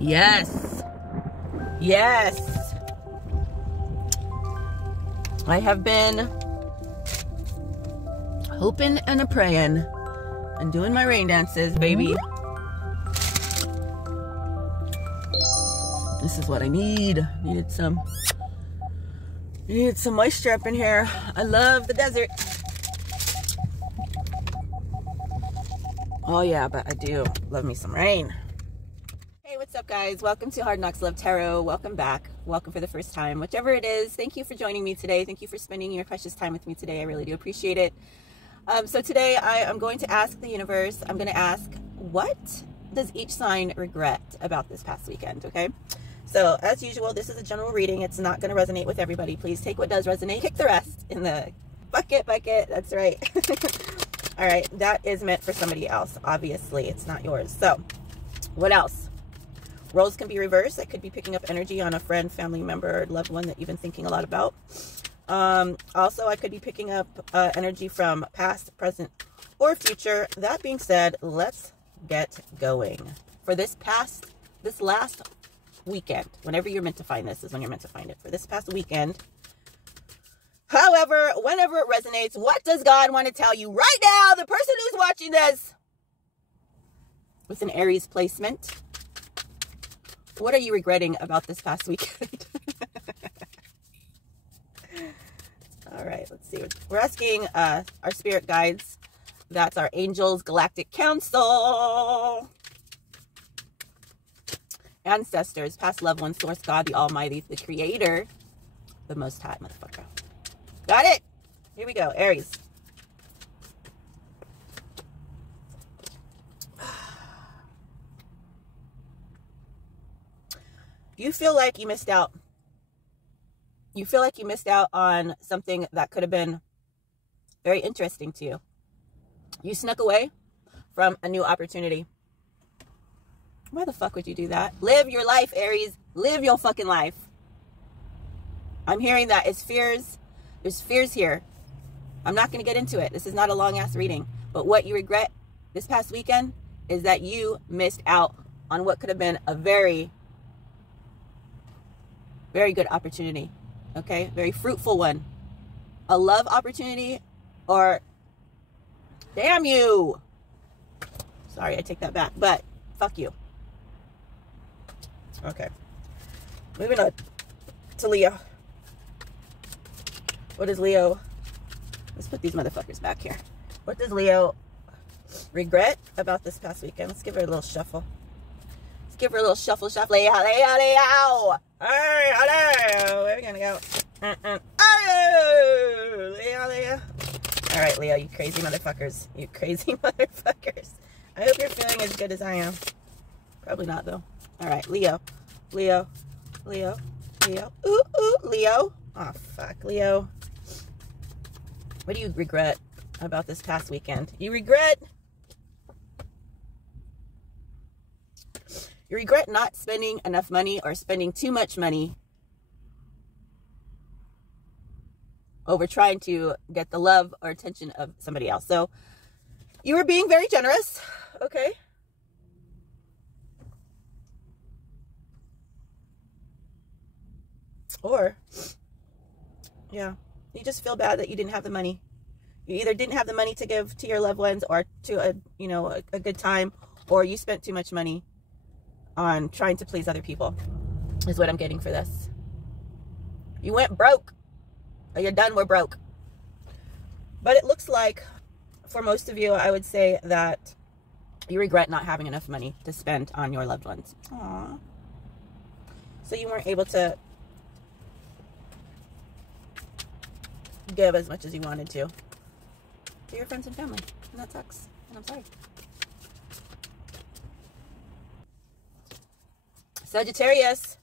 Yes. Yes. I have been hoping and a-praying and doing my rain dances, baby. This is what I need. Needed some moisture up in here. I love the desert. Oh yeah, but I do love me some rain. Hey, what's up guys? Welcome to Hard Knocks Love Tarot. Welcome back. Welcome for the first time. Whichever it is, thank you for joining me today. Thank you for spending your precious time with me today. I really do appreciate it. So today I am going to ask the universe, I'm going to ask, what does each sign regret about this past weekend, okay? So as usual, this is a general reading. It's not going to resonate with everybody. Please take what does resonate, kick the rest in the bucket. That's right. All right, that is meant for somebody else. Obviously, it's not yours. So what else? Roles can be reversed. I could be picking up energy on a friend, family member, or loved one that you've been thinking a lot about. Also, I could be picking up energy from past, present, or future. That being said, let's get going. For this last weekend, whenever you're meant to find this is when you're meant to find it. For this past weekend, however, whenever it resonates, what does God want to tell you right now, the person who's watching this with an Aries placement? What are you regretting about this past weekend? All right, let's see. We're asking our spirit guides. That's our angels, galactic council, ancestors, past loved ones, source, God, the Almighty, the Creator, the Most High, motherfucker. Got it? Here we go, Aries. You feel like you missed out. You feel like you missed out on something that could have been very interesting to you. You snuck away from a new opportunity. Why the fuck would you do that? Live your life, Aries. Live your fucking life. I'm hearing that it's fears. There's fears here. I'm not going to get into it. This is not a long-ass reading. But what you regret this past weekend is that you missed out on what could have been a very, very good opportunity. Okay? Very fruitful one. A love opportunity, or damn you. Sorry, I take that back. But fuck you. Okay. Moving on to Leo. What is Leo? Let's put these motherfuckers back here. What does Leo regret about this past weekend? Let's give her a little shuffle. Let's give her a little shuffle. Leo. Hey, hello. Where are we gonna go? Oh, Leo. All right, Leo, you crazy motherfuckers. You crazy motherfuckers. I hope you're feeling as good as I am. Probably not, though. All right, Leo. Ooh, Leo. Oh, fuck, Leo. What do you regret about this past weekend? You regret not spending enough money or spending too much money over trying to get the love or attention of somebody else. So you were being very generous. Okay. Or, yeah, you just feel bad that you didn't have the money. You either didn't have the money to give to your loved ones or to a good time, or you spent too much money on trying to please other people, is what I'm getting for this. You went broke, or you're done, we're broke. But it looks like for most of you, I would say that you regret not having enough money to spend on your loved ones. Aww. So you weren't able to give as much as you wanted to your friends and family, and that sucks, and I'm sorry. Sagittarius,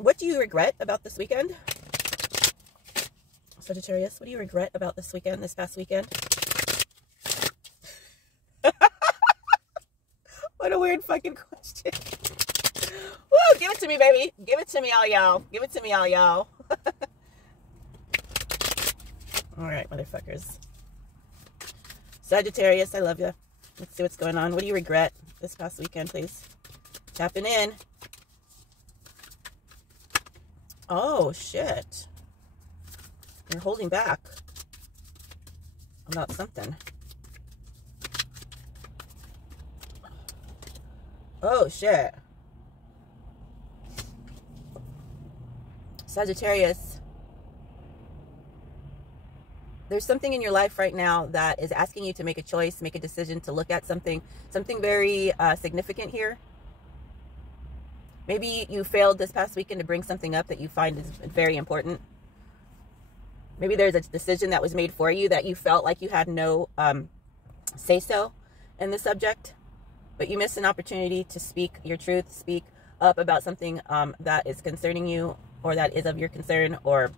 what do you regret about this weekend? Sagittarius, what do you regret about this weekend, this past weekend? What a weird fucking question. Woo, give it to me, baby. Give it to me, all y'all. Give it to me, all y'all. All right, motherfuckers. Sagittarius, I love you. Let's see what's going on. What do you regret this past weekend, please? Tapping in. Oh, shit. You're holding back about something. Oh, shit. Sagittarius. There's something in your life right now that is asking you to make a choice, make a decision, to look at something very significant here. Maybe you failed this past weekend to bring something up that you find is very important. Maybe there's a decision that was made for you that you felt like you had no say-so in the subject, but you missed an opportunity to speak your truth, speak up about something that is concerning you, or that is of your concern, or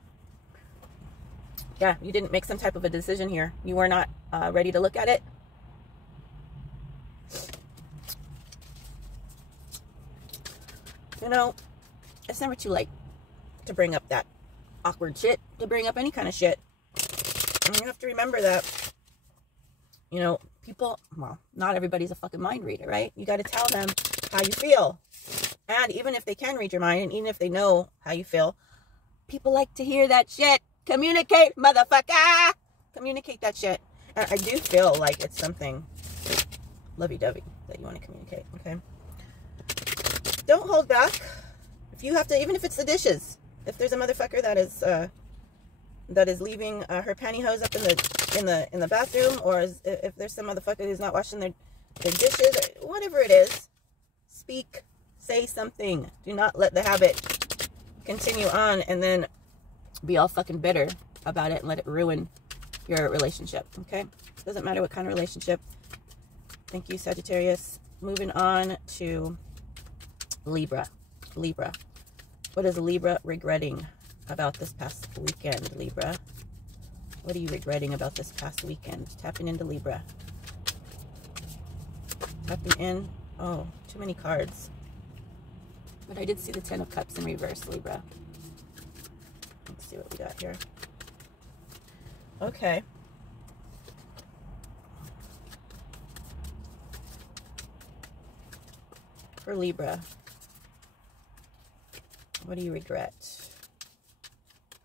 yeah, you didn't make some type of a decision here. You were not ready to look at it. You know, it's never too late to bring up that awkward shit, to bring up any kind of shit. And you have to remember that, you know, people, well, not everybody's a fucking mind reader, right? You got to tell them how you feel. And even if they can read your mind, and even if they know how you feel, people like to hear that shit. Communicate, motherfucker! Communicate that shit. And I do feel like it's something lovey-dovey that you want to communicate, okay? Don't hold back. If you have to, even if it's the dishes. If there's a motherfucker that is leaving her pantyhose up in the bathroom, or if there's some motherfucker who's not washing their dishes, or whatever it is, speak, say something. Do not let the habit continue on and then be all fucking bitter about it and let it ruin your relationship, okay? Doesn't matter what kind of relationship. Thank you, Sagittarius. Moving on to Libra. Libra. What is Libra regretting about this past weekend, Libra? What are you regretting about this past weekend? Tapping into Libra. Tapping in. Oh, too many cards. But I did see the Ten of Cups in reverse, Libra. Let's see what we got here. Okay. For Libra, what do you regret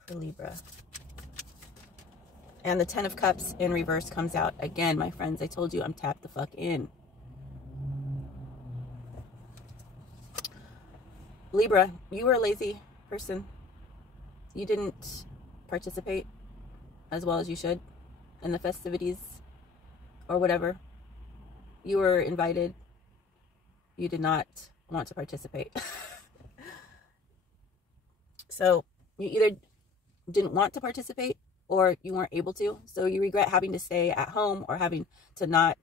for Libra? And the Ten of Cups in reverse comes out again, my friends. I told you I'm tapped the fuck in. Libra, you were a lazy person. You didn't participate as well as you should in the festivities or whatever. You were invited. You did not want to participate. So you either didn't want to participate or you weren't able to. So you regret having to stay at home or having to not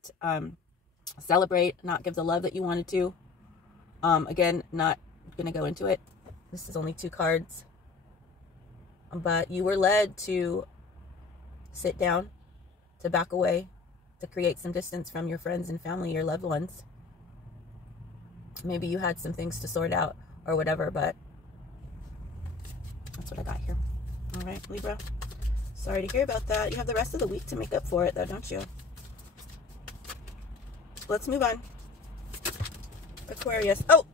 celebrate, not give the love that you wanted to. Again, not going to go into it. This is only 2 cards. But you were led to sit down, to back away, to create some distance from your friends and family, your loved ones. Maybe you had some things to sort out or whatever, but that's what I got here. All right, Libra. Sorry to hear about that. You have the rest of the week to make up for it, though, don't you? Let's move on. Aquarius. Oh!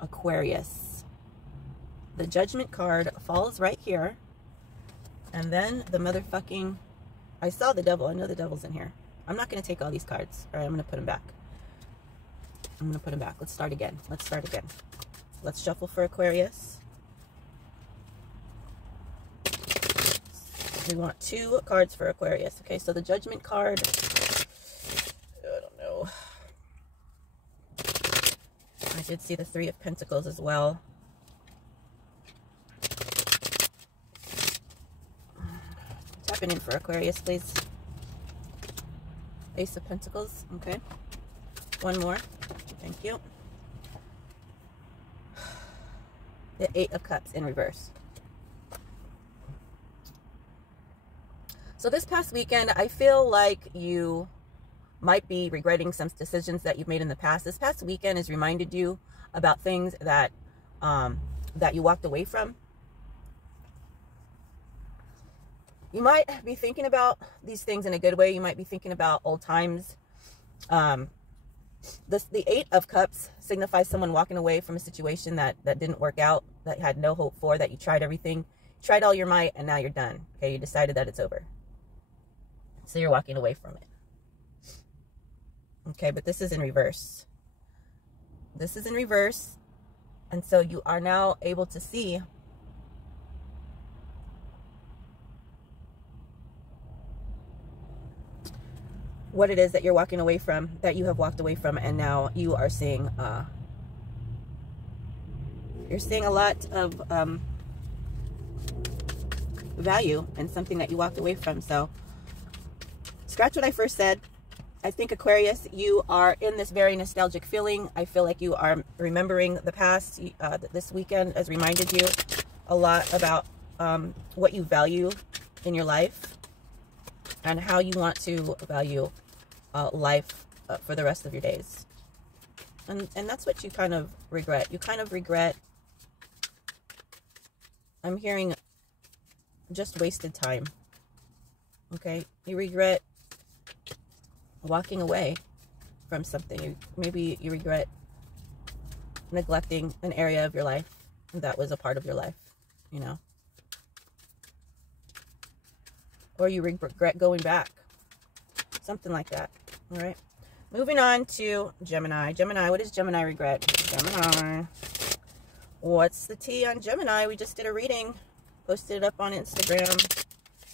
Aquarius. The Judgment card falls right here. And then the motherfucking... I saw the devil. I know the devil's in here. I'm not going to take all these cards. All right, I'm going to put them back. I'm going to put them back. Let's start again. Let's start again. Let's shuffle for Aquarius. We want 2 cards for Aquarius. Okay, so the Judgment card... I don't know. I did see the 3 of Pentacles as well. Tapping in for Aquarius, please. Ace of Pentacles. Okay. 1 more. Thank you. The 8 of Cups in reverse. So this past weekend, I feel like you might be regretting some decisions that you've made in the past. This past weekend has reminded you about things that that you walked away from. You might be thinking about these things in a good way. You might be thinking about old times. The 8 of Cups signifies someone walking away from a situation that didn't work out, that you had no hope for, that you tried everything, tried all your might, and now you're done. Okay, you decided that it's over. So you're walking away from it. Okay, but this is in reverse. This is in reverse. And so you are now able to see what it is that you're walking away from, that you have walked away from, and now you are seeing you're seeing a lot of value in something that you walked away from. So scratch what I first said. I think, Aquarius, you are in this very nostalgic feeling. I feel like you are remembering the past. This weekend has reminded you a lot about what you value in your life and how you want to value life for the rest of your days. And that's what you kind of regret. You kind of regret, I'm hearing, just wasted time. Okay? You regret walking away from something. Maybe you regret neglecting an area of your life that was a part of your life, you know. Or you regret going back. Something like that. All right. Moving on to Gemini. Gemini, what does Gemini regret? Gemini. What's the tea on Gemini? We just did a reading. Posted it up on Instagram.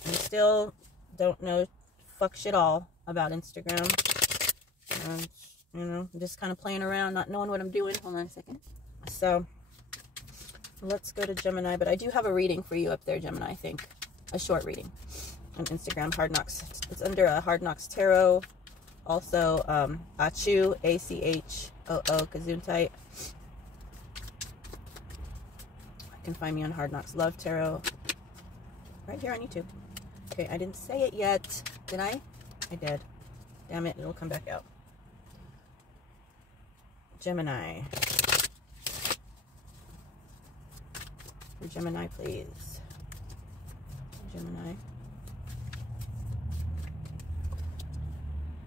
And still don't know fuck shit all about Instagram. And, you know, I'm just kind of playing around, not knowing what I'm doing. Hold on a second. So, let's go to Gemini. But I do have a reading for you up there, Gemini, I think. A short reading on Instagram, Hard Knocks. It's under a Hard Knocks Tarot. Also, Achu, A-C-H-O-O, Gesundheit. You can find me on Hard Knocks Love Tarot. Right here on YouTube. Okay, I didn't say it yet. Did I? I did. Damn it, it'll come back out. Gemini. For Gemini, please. Gemini.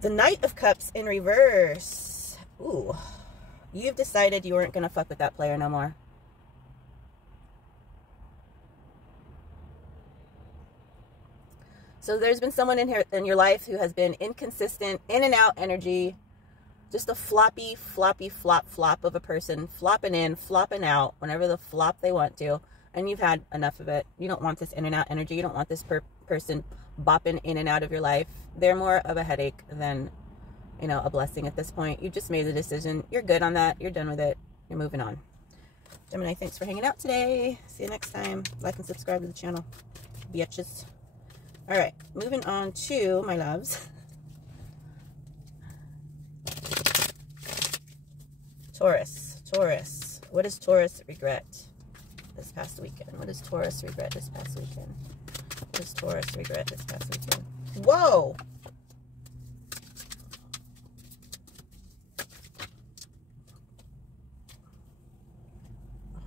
The Knight of Cups in reverse. Ooh. You've decided you weren't going to fuck with that player no more. So there's been someone in here in your life who has been inconsistent, in and out energy, just a floppy, flop of a person, flopping in, flopping out, whenever the flop they want to, and you've had enough of it. You don't want this in and out energy. You don't want this person bopping in and out of your life. They're more of a headache than, you know, a blessing at this point. You just made the decision. You're good on that. You're done with it. You're moving on. Gemini, thanks for hanging out today. See you next time. Like and subscribe to the channel, bitches. All right, moving on to my loves. Taurus. Taurus. What does Taurus regret this past weekend? What does Taurus regret this past weekend? What does Taurus regret this past weekend? Whoa!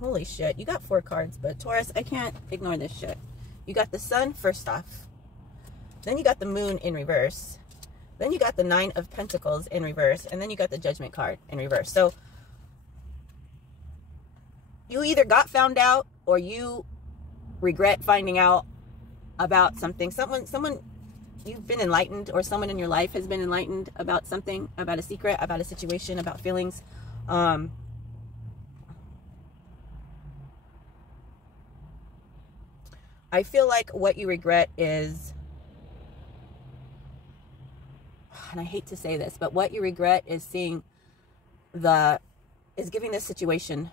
Holy shit. You got 4 cards, but Taurus, I can't ignore this shit. You got the Sun first off. Then you got the Moon in reverse. Then you got the 9 of Pentacles in reverse. And then you got the Judgment card in reverse. So, you either got found out or you regret finding out about something. Someone, you've been enlightened, or someone in your life has been enlightened about something, about a secret, about a situation, about feelings. I feel like what you regret is, and I hate to say this, but what you regret is giving this situation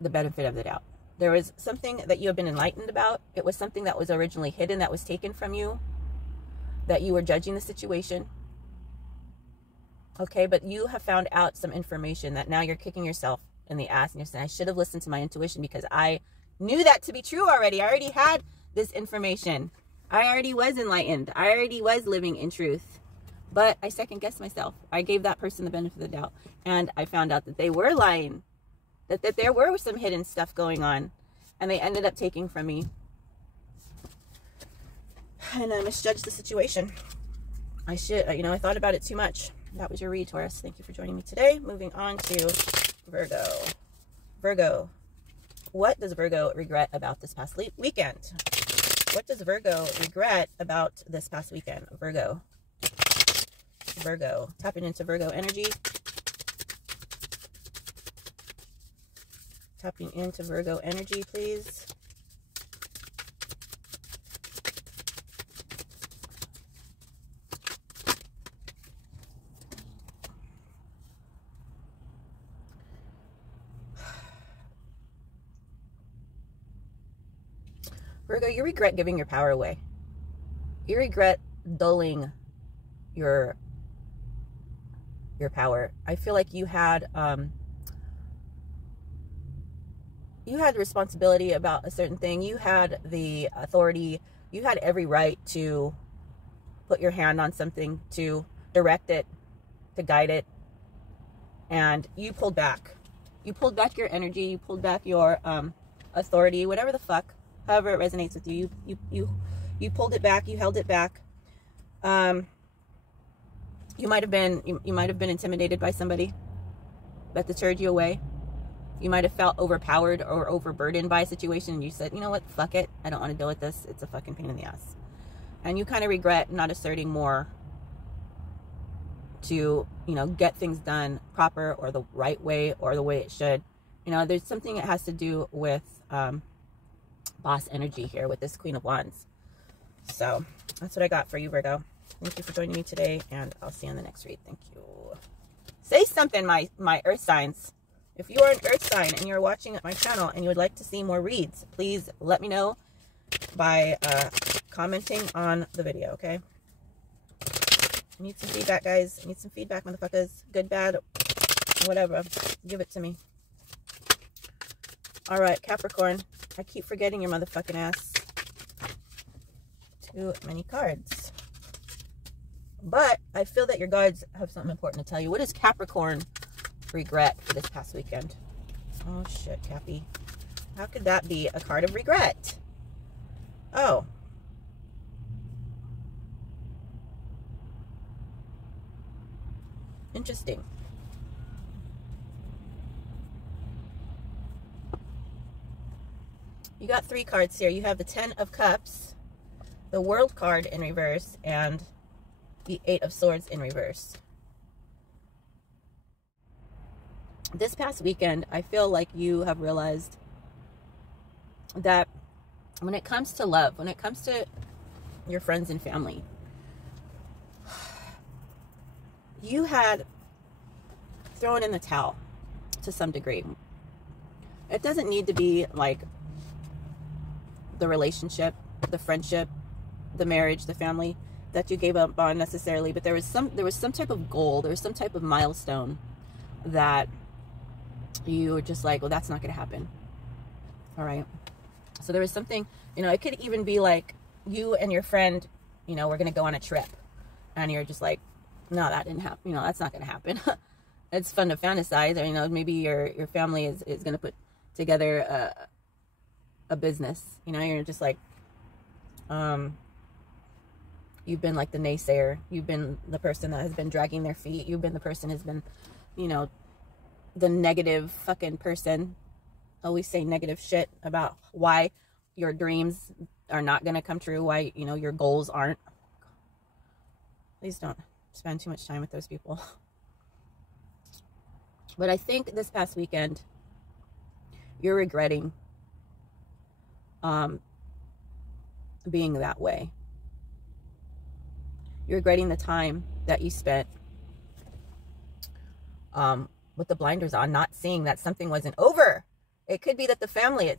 the benefit of the doubt. There was something that you have been enlightened about. It was something that was originally hidden, that was taken from you, that you were judging the situation. Okay, but you have found out some information that now you're kicking yourself in the ass and you're saying, I should have listened to my intuition because I knew that to be true already. I already had this information. I already was enlightened. I already was living in truth. But I second-guessed myself. I gave that person the benefit of the doubt. And I found out that they were lying. That there were some hidden stuff going on. And they ended up taking from me. and I misjudged the situation. I should, I thought about it too much. That was your read, Taurus. Thank you for joining me today. Moving on to Virgo. Virgo. What does Virgo regret about this past weekend? What does Virgo regret about this past weekend? Virgo. Virgo. Tapping into Virgo energy. Tapping into Virgo energy, please. Virgo, you regret giving your power away. You regret dulling your power. I feel like you had responsibility about a certain thing. You had the authority. You had every right to put your hand on something, to direct it, to guide it. And you pulled back. You pulled back your energy. You pulled back your authority, whatever the fuck, however it resonates with you. You pulled it back. You held it back. You might have been intimidated by somebody that deterred you away. You might have felt overpowered or overburdened by a situation, and you said, you know what, fuck it. I don't want to deal with this. It's a fucking pain in the ass. And you kind of regret not asserting more to, get things done proper or the right way or the way it should. There's something that has to do with boss energy here with this Queen of Wands. So that's what I got for you, Virgo. Thank you for joining me today, and I'll see you on the next read. Thank you. Say something, my earth signs. If you are an earth sign and you're watching my channel and you would like to see more reads, please let me know by commenting on the video, okay? I need some feedback, guys. I need some feedback, motherfuckers. Good, bad, whatever. Give it to me. All right, Capricorn. I keep forgetting your motherfucking ass. Too many cards. But I feel that your guides have something important to tell you. What does Capricorn regret for this past weekend? Oh shit, Cappy. How could that be a card of regret? Oh. Interesting. You got 3 cards here. You have the 10 of Cups, the World card in reverse, and the 8 of Swords in reverse. This past weekend, I feel like you have realized that when it comes to love, when it comes to your friends and family, you had thrown in the towel to some degree. It doesn't need to be like the relationship, the friendship, the marriage, the family that you gave up on necessarily, but there was some type of goal, there was some type of milestone that you were just like, well, that's not going to happen. All right. So there was something, it could even be like you and your friend, we're going to go on a trip, and you're just like, no, that didn't happen. That's not going to happen. It's fun to fantasize, or, maybe your family is going to put together a business, you're just like, you've been like the naysayer. You've been the person that has been dragging their feet. You've been the person who's been, the negative fucking person, always say negative shit about why your dreams are not going to come true, why, your goals aren't. Please don't spend too much time with those people. But I think this past weekend, you're regretting being that way. You're regretting the time that you spent with the blinders on, not seeing that something wasn't over. It could be that the family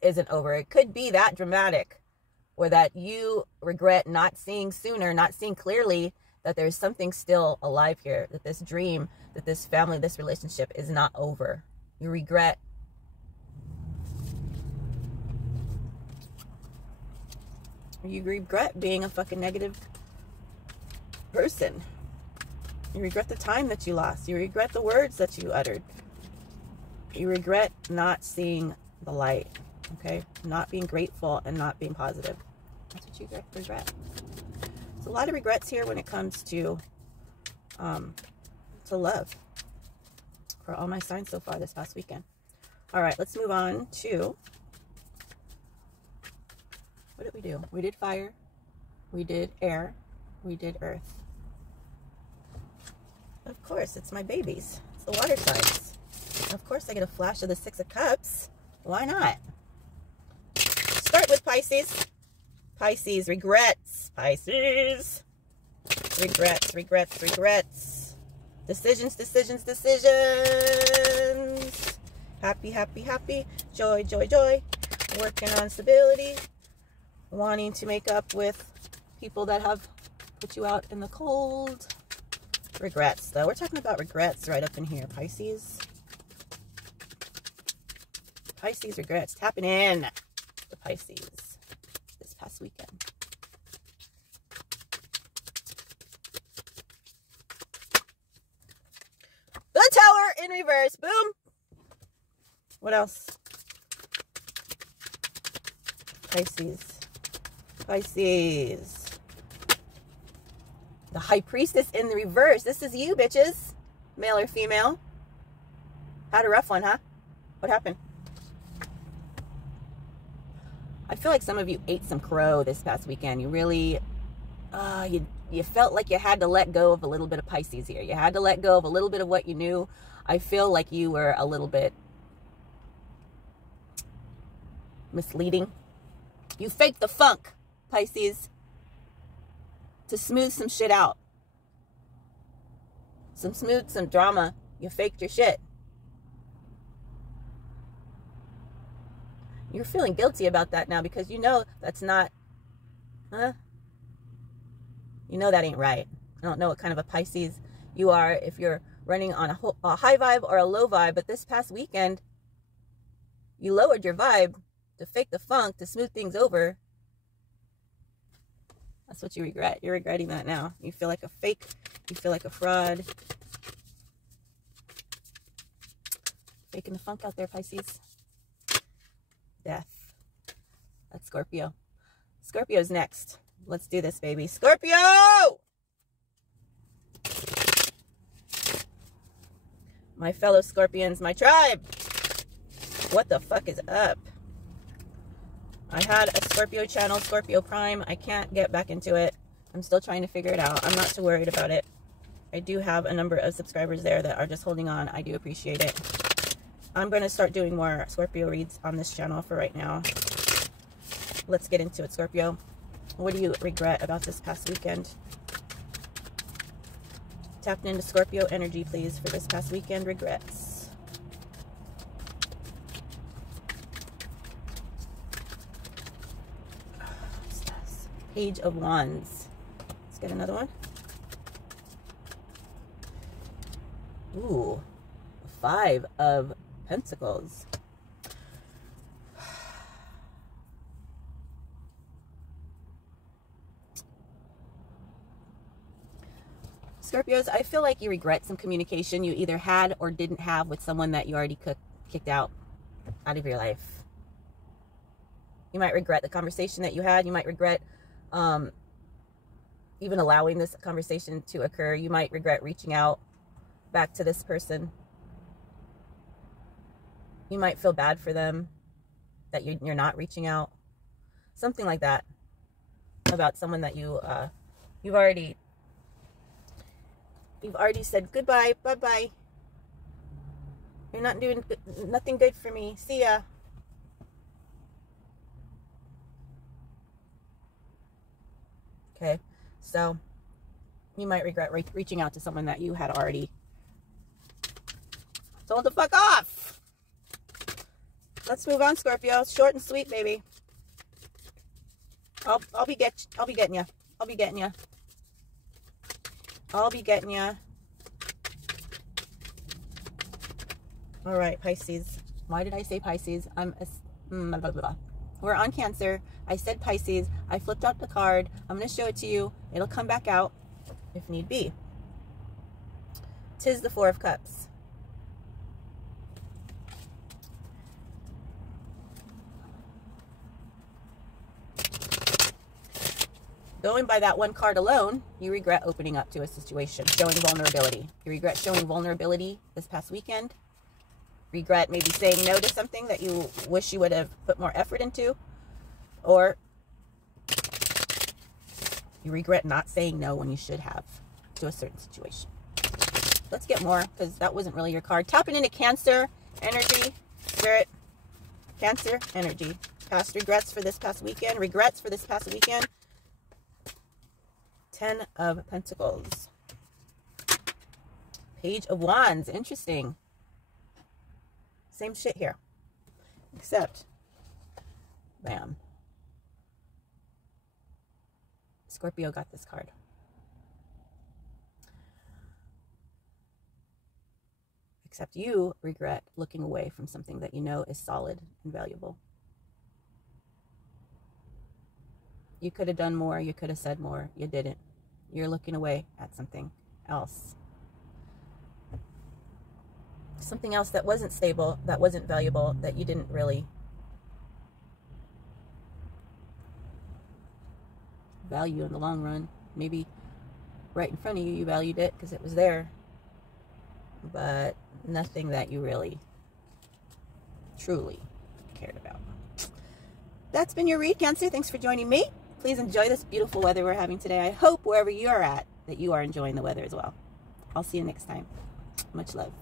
isn't over. It could be that dramatic, or that you regret not seeing sooner, not seeing clearly that there's something still alive here, that this dream, that this family, this relationship is not over. You regret being a fucking negative person. You regret the time that you lost. You regret the words that you uttered. You regret not seeing the light, okay? Not being grateful and not being positive. That's what you regret. There's a lot of regrets here when it comes to love for all my signs so far this past weekend. All right, let's move on to, what did we do? We did fire, we did air, we did earth. Of course, it's my babies. It's the water signs. Of course, I get a flash of the Six of Cups. Why not? Start with Pisces. Pisces, regrets. Pisces. Regrets, regrets, regrets. Decisions, decisions, decisions. Happy, happy, happy. Joy, joy, joy. Working on stability. Wanting to make up with people that have put you out in the cold. Regrets, though. We're talking about regrets right up in here, Pisces. Pisces regrets. Tapping in the Pisces this past weekend. The Tower in reverse. Boom. What else? Pisces. Pisces. The High Priestess in the reverse. This is you, bitches. Male or female. Had a rough one, huh? What happened? I feel like some of you ate some crow this past weekend. You really, you felt like you had to let go of a little bit of Pisces here. You had to let go of a little bit of what you knew. I feel like you were a little bit misleading. You faked the funk, Pisces, to smooth some shit out. Some drama. You faked your shit. You're feeling guilty about that now because you know that's not, You know that ain't right. I don't know what kind of a Pisces you are, if you're running on a high vibe or a low vibe, but this past weekend, you lowered your vibe to fake the funk, to smooth things over. That's what you regret. You're regretting that now. You feel like a fake. You feel like a fraud. Faking the funk out there, Pisces. Death. That's Scorpio. Scorpio's next. Let's do this, baby. Scorpio! My fellow Scorpions, my tribe. What the fuck is up? I had a Scorpio channel, Scorpio Prime. I can't get back into it. I'm still trying to figure it out. I'm not too worried about it. I do have a number of subscribers there that are just holding on. I do appreciate it. I'm going to start doing more Scorpio reads on this channel for right now. Let's get into it, Scorpio. What do you regret about this past weekend? Tapping into Scorpio energy, please, for this past weekend regrets. Page of Wands. Let's get another one. Ooh, 5 of Pentacles. Scorpios, I feel like you regret some communication you either had or didn't have with someone that you already kicked out of your life. You might regret the conversation that you had. You might regret even allowing this conversation to occur. You might regret reaching out back to this person. You might feel bad for them that you're not reaching out. Something like that about someone that you've already said goodbye, bye-bye. You're not doing nothing good for me. See ya. Okay, so you might regret reaching out to someone that you had already told to fuck off. Let's move on, Scorpio. Short and sweet, baby. I'll be getting you. I'll be getting you. I'll be getting you. All right, Pisces. Why did I say Pisces? Blah, blah, blah. We're on Cancer. I said Pisces. I flipped out the card. I'm going to show it to you. It'll come back out if need be. 'Tis the 4 of Cups. Going by that one card alone, you regret opening up to a situation, showing vulnerability. You regret showing vulnerability this past weekend. Regret maybe saying no to something that you wish you would have put more effort into. Or you regret not saying no when you should have to a certain situation. Let's get more, because that wasn't really your card. Tapping into Cancer energy, Spirit. Cancer energy. Past regrets for this past weekend. Regrets for this past weekend. 10 of Pentacles. Page of Wands. Interesting. Same shit here. Except, bam. Scorpio got this card. Except you regret looking away from something that you know is solid and valuable. You could have done more. You could have said more. You didn't. You're looking away at something else. Something else that wasn't stable, that wasn't valuable, that you didn't really value in the long run. Maybe right in front of you, you valued it because it was there. But nothing that you really, truly cared about. That's been your read, Cancer. Thanks for joining me. Please enjoy this beautiful weather we're having today. I hope wherever you are at, that you are enjoying the weather as well. I'll see you next time. Much love.